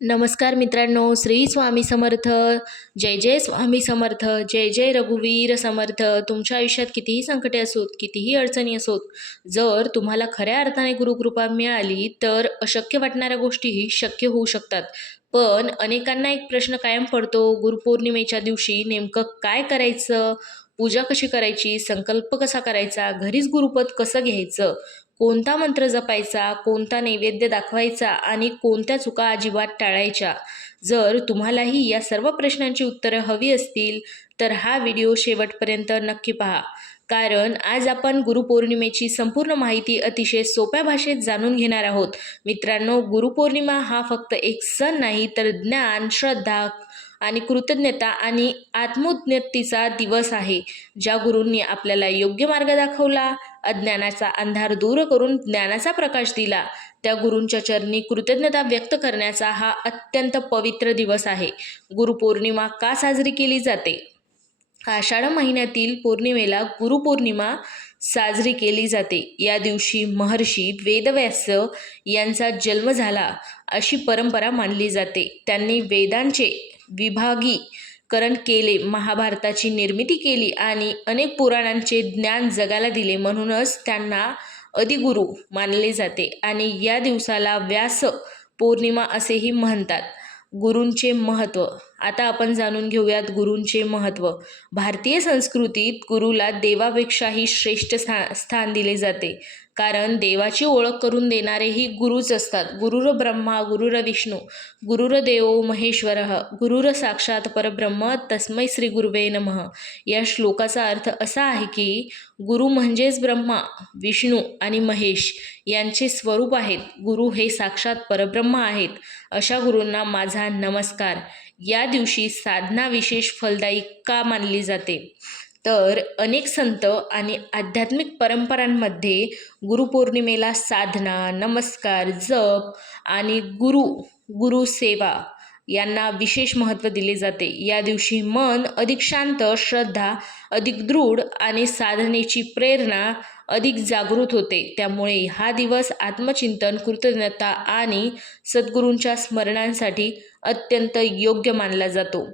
नमस्कार मित्रांनो, श्री स्वामी समर्थ. जय जय स्वामी समर्थ. जय जय रघुवीर समर्थ. तुमच्या आयुष्यात कितीही संकटे असोत, कितीही अडचणी असोत, जर तुम्हाला खऱ्या अर्थाने गुरुकृपा मिळाली तर अशक्य वाटणाऱ्या गोष्टीही शक्य होऊ शकतात. पण अनेकांना एक प्रश्न कायम पडतो, गुरुपौर्णिमेच्या दिवशी नेमकं काय करायचं, पूजा कशी करायची, संकल्प कसा करायचा, घरीच गुरुपद कसं घ्यायचं, कोणता मंत्र जपायचा, कोणता नैवेद्य दाखवायचा आणि कोणत्या चुका अजिबात टाळायच्या. जर तुम्हालाही या सर्व प्रश्नांची उत्तरं हवी असतील तर हा व्हिडिओ शेवटपर्यंत नक्की पहा. कारण आज आपण गुरुपौर्णिमेची संपूर्ण माहिती अतिशय सोप्या भाषेत जाणून घेणार आहोत. मित्रांनो, गुरुपौर्णिमा हा फक्त एक सण नाही तर ज्ञान, श्रद्धा आणि कृतज्ञता आणि आत्मोन्नतीचा दिवस आहे. ज्या गुरूंनी आपल्याला योग्य मार्ग दाखवला, अज्ञानाचा अंधार दूर करून ज्ञानाचा प्रकाश दिला, त्या गुरूंच्या चरणी कृतज्ञता व्यक्त करण्याचा हा अत्यंत पवित्र दिवस आहे. गुरुपौर्णिमा का साजरी केली जाते? आषाढ महिन्यातील पौर्णिमेला गुरुपौर्णिमा साजरी केली जाते. या दिवशी महर्षी वेदव्यास यांचा जन्म झाला अशी परंपरा मानली जाते. त्यांनी वेदांचे विभागीकरण केले, महाभारताची निर्मिती केली आणि अनेक पुराणांचे ज्ञान जगाला दिले. म्हणूनच त्यांना आदिगुरु मानले जाते आणि या दिवसाला व्यास पौर्णिमा असेही म्हणतात. गुरूंचे महत्त्व. आता आपण जाणून घेऊयात गुरूंचे महत्त्व. भारतीय संस्कृतीत गुरुला देवापेक्षाही श्रेष्ठ स्थान दिले जाते. कारण देवाची ओळख करून देणारेही गुरुच असतात. गुरुर ब्रह्मा गुरुर विष्णू गुरुर्देवो महेश्वरः गुरुर साक्षात परब्रह्म तस्मै श्री गुरुवे नमः. या श्लोकाचा अर्थ असा आहे की गुरु म्हणजेच ब्रह्मा, विष्णू आणि महेश यांचे स्वरूप आहेत. गुरु हे साक्षात परब्रह्म आहेत. अशा गुरूंना माझा नमस्कार. या दिवशी साधना विशेष फलदायी का मानली जाते? तर अनेक संत आणि आध्यात्मिक परंपरांमध्ये गुरुपौर्णिमेला साधना, नमस्कार, जप आणि गुरुसेवा यांना विशेष महत्त्व दिले जाते. या दिवशी मन अधिक शांत, श्रद्धा अधिक दृढ आणि साधनेची प्रेरणा अधिक जागृत होते. त्यामुळे हा दिवस आत्मचिंतन, कृतज्ञता आणि सद्गुरूंच्या स्मरणांसाठी अत्यंत योग्य मानला जातो.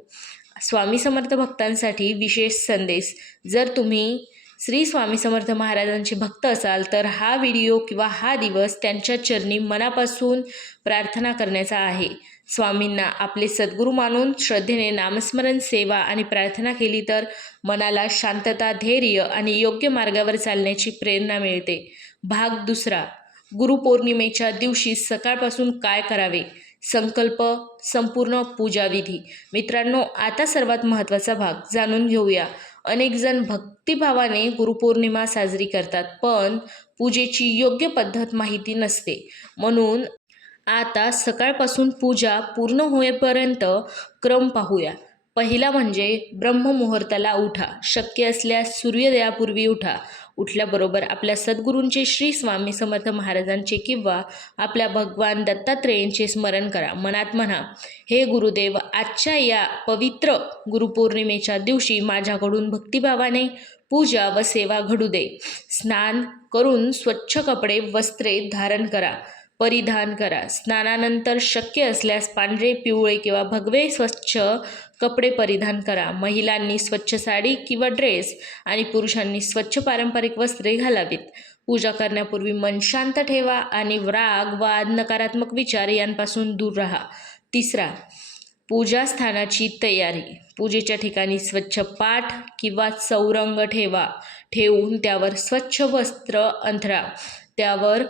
स्वामी समर्थ भक्तांसाठी विशेष संदेश. जर तुम्ही श्री स्वामी समर्थ महाराजांचे भक्त असाल तर हा व्हिडिओ किंवा हा दिवस त्यांच्या चरणी मनापासून प्रार्थना करण्याचा आहे. स्वामींना आपले सद्गुरू मानून श्रद्धेने नामस्मरण, सेवा आणि प्रार्थना केली तर मनाला शांतता, धैर्य आणि योग्य मार्गावर चालण्याची प्रेरणा मिळते. भाग दुसरा. गुरुपौर्णिमेच्या दिवशी सकाळपासून काय करावे? संकल्प, संपूर्ण पूजाविधी. मित्रांनो, आता सर्वात महत्त्वाचा भाग जाणून घेऊया. अनेक जण भक्तिभावाने गुरुपौर्णिमा साजरी करतात, पण पूजेची योग्य पद्धत माहिती नसते. म्हणून आता सकाळपासून पूजा पूर्ण होईपर्यंत क्रम पाहूया. पहिला म्हणजे ब्रह्ममुहूर्ताला उठा. शक्य असल्यास सूर्योदयापूर्वी उठा. उठल्याबरोबर आपल्या सद्गुरूंचे श्री स्वामी समर्थ महाराजांचे किंवा आपल्या भगवान दत्तात्रेयांचे स्मरण करा. मनात म्हणा, हे गुरुदेव, आजच्या या पवित्र गुरुपौर्णिमेच्या दिवशी माझ्याकडून भक्तिभावाने पूजा व सेवा घडू दे. स्नान करून स्वच्छ कपडे, वस्त्रे परिधान करा. स्नानानंतर शक्य असल्यास पांढरे, पिवळे किंवा भगवे स्वच्छ कपडे परिधान करा. महिलांनी स्वच्छ साडी किंवा ड्रेस आणि पुरुषांनी स्वच्छ पारंपरिक वस्त्रे घालावीत. पूजा करण्यापूर्वी मन शांत ठेवा आणि राग, वाद, नकारात्मक विचार यांपासून दूर राहा. तिसरा, पूजास्थानाची तयारी. पूजेच्या ठिकाणी स्वच्छ पाट किंवा चौरंग ठेवून त्यावर स्वच्छ वस्त्र अंथरा. त्यावर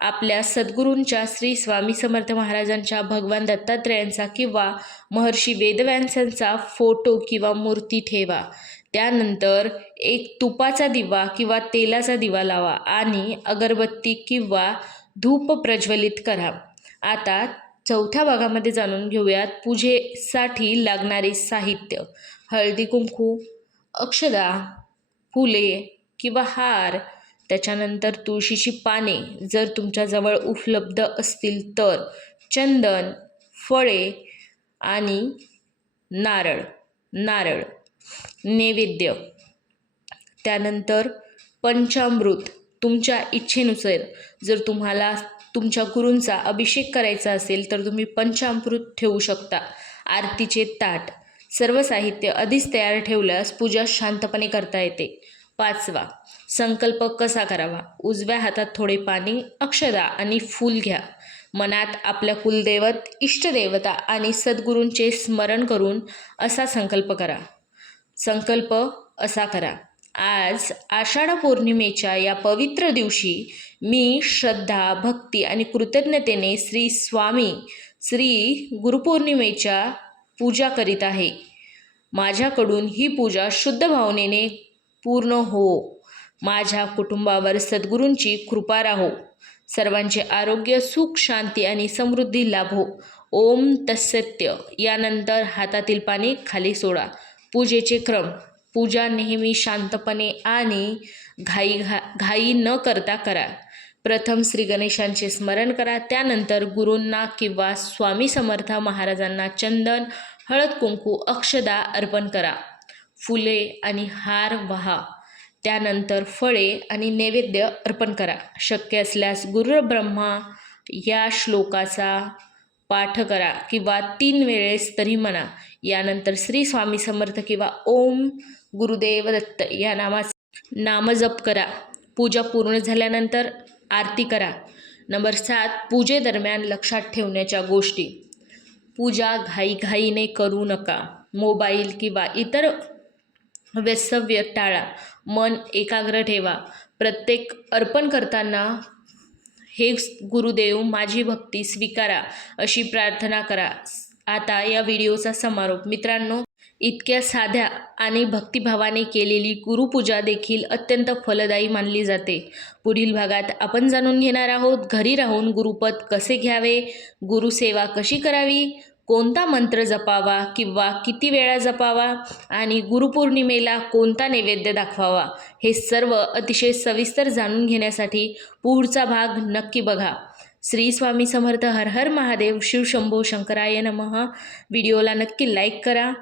आपल्या सद्गुरूंच्या श्री स्वामी समर्थ महाराजांच्या, भगवान दत्तात्रेयांचा किंवा महर्षी वेदव्यासांचा फोटो किंवा मूर्ती ठेवा. त्यानंतर एक तुपाचा दिवा किंवा तेलाचा दिवा लावा आणि अगरबत्ती किंवा धूप प्रज्वलित करा. आता चौथ्या भागामध्ये जाणून घेऊयात पूजेसाठी लागणारे साहित्य. हळदी कुंकू, अक्षदा, फुले किंवा हार, त्याच्यानंतर तुळशीची पाने जर तुमच्याजवळ उपलब्ध असतील तर, चंदन, फळे आणि नारळ, नैवेद्य. त्यानंतर पंचामृत तुमच्या इच्छेनुसार. जर तुम्हाला तुमच्या गुरूंचा अभिषेक करायचा असेल तर तुम्ही पंचामृत ठेवू शकता. आरतीचे ताट, सर्व साहित्य आधीच तयार ठेवल्यास पूजा शांतपणे करता येते. 5वा, संकल्प कसा करावा. उजव्या हातात थोडे पाणी, अक्षदा आणि फूल घ्या. मनात आपल्या कुलदैवत, इष्टदेवता आणि सद्गुरूंचे स्मरण करून असा संकल्प करा. संकल्प असा करा. आज आषाढ पौर्णिमेच्या या पवित्र दिवशी मी श्रद्धा, भक्ती आणि कृतज्ञतेने श्री गुरुपौर्णिमेच्या पूजा करीत आहे. माझ्याकडून ही पूजा शुद्ध भावनेने पूर्ण हो. माझ्या कुटुंबावर सद्गुरूंची कृपा राहो. सर्वांचे आरोग्य, सुख, शांती आणि समृद्धी लाभो. ओम तत्सत्य. यानंतर हातातील पाणी खाली सोडा. पूजेचे क्रम. पूजा नेहमी शांतपणे आणि घाई न करता करा. प्रथम श्री गणेशांचे स्मरण करा. त्यानंतर गुरूंना किंवा स्वामी समर्थ महाराजांना चंदन, हळद, कुंकू, अक्षदा अर्पण करा. फुले आणि हार वाहा. त्यानंतर फळे आणि नैवेद्य अर्पण करा. शक्य असल्यास गुरुर्ब्रह्मा या श्लोकाचा पाठ करा किंवा 3 वेळेस तरी म्हणा. यानंतर श्री स्वामी समर्थ किंवा ओम गुरुदेव दत्त या नामजप करा. पूजा पूर्ण झाल्यानंतर आरती करा. नंबर 7, पूजेदरम्यान लक्षात ठेवण्याच्या गोष्टी. पूजा घाईघाईने करू नका. मोबाईल किंवा इतर व्यस्तव्य टाळा. मन एकाग्र ठेवा. प्रत्येक अर्पण करताना हे गुरुदेव माझी भक्ती स्वीकारा अशी प्रार्थना करा. आता या व्हिडिओचा समारोप. मित्रांनो, इतक्या साध्या आणि भक्तिभावाने केलेली गुरुपूजा देखील अत्यंत फलदायी मानली जाते. पुढील भागात आपण जाणून घेणार आहोत घरी राहून गुरुपद कसे घ्यावे, गुरुसेवा कशी करावी, कोणता मंत्र जपावा किंवा किती वेळा जपावा आणि गुरुपौर्णिमेला कोणता नैवेद्य दाखवावा. हे सर्व अतिशय सविस्तर जाणून घेण्यासाठी पुढचा भाग नक्की बघा. श्री स्वामी समर्थ. हर हर महादेव. शिव शंभो शंकराय नमः. व्हिडिओला नक्की लाईक करा.